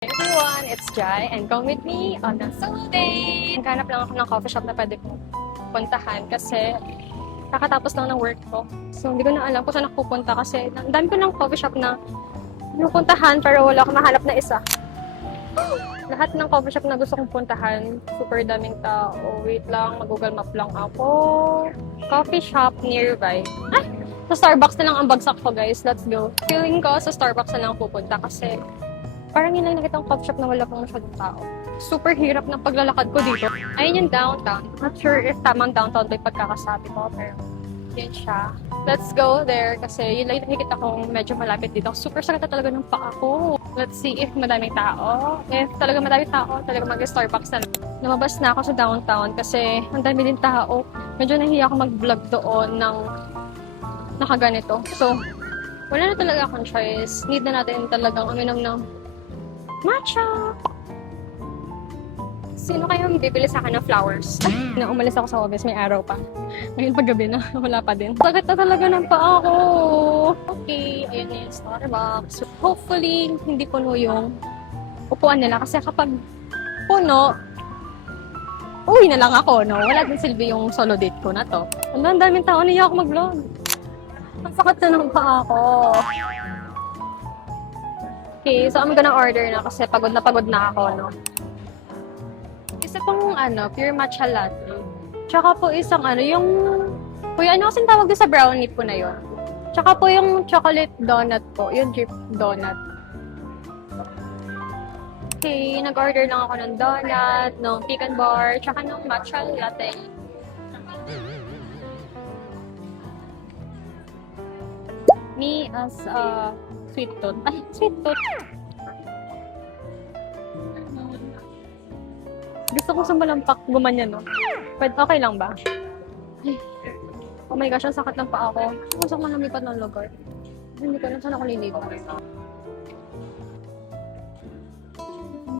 Everyone, it's Jai and come with me on a solo day. Naghanap lang ako ng coffee shop na pwede kong puntahan kasi kakatapos lang ng work ko. So hindi ko na alam kung saan ako pupunta kasi ang dami ko ng coffee shop na pinupuntahan pero wala akong mahanap na isa. Lahat ng coffee shop na gusto kong puntahan, super daming tao. Wait lang, mag-Google Map lang ako. Coffee shop nearby. Ay! Sa Starbucks na lang ang bagsak ko, guys. Let's go. Feeling ko sa Starbucks na lang pupunta kasi parang yun lang nakita ang coffee shop na wala pang masyadong tao. Super hirap ng paglalakad ko dito. Ayun yung downtown. Not sure if tamang downtown ba yung pagkakasabi ko, pero yun siya. Let's go there kasi yun lang yung nakikita kong medyo malapit dito. Super sakit na talaga ng paa ko. Let's see if madaming tao. If talaga madaming tao, talaga mag-Starbucks na. Lumabas na ako sa downtown kasi ang dami din tao. Medyo nahiya ako mag-vlog doon ng nakaganito. So, wala na talaga akong choice. Need na natin talagang uminom ng matcha! Sino kayong bibili sa akin ng flowers? Na umalis ako sa office, may araw pa. Ngayon paggabi na, wala pa din. Sakit na talaga ng paa ko. Okay, ayun na yung Starbucks. Hopefully, hindi puno yung upuan nila. Kasi kapag puno, uwi na lang ako, no? Wala din silbi yung solo date ko na to. Ang daming tao, niya ako mag-vlog. Ang sakit na ng paa ko. Okay, so I'm gonna order na kasi pagod na ako, no? Isa pong pure matcha latte. Tsaka po isang yung kasing tawag doon sa brownie po na yun. Tsaka po yung chocolate donut po, yung drip donut. Okay, nag-order lang ako ng donut, ng pecan bar, tsaka ng matcha latte. Me as a sweet tooth. Ay, sweet tooth. Gusto kong sumalampak gumanyan, no? But okay lang ba? Ay. Oh my gosh, ang sakit ng paa ko. Gusto ko lumipat ng lugar. Hindi ko alam saan ako lilipat.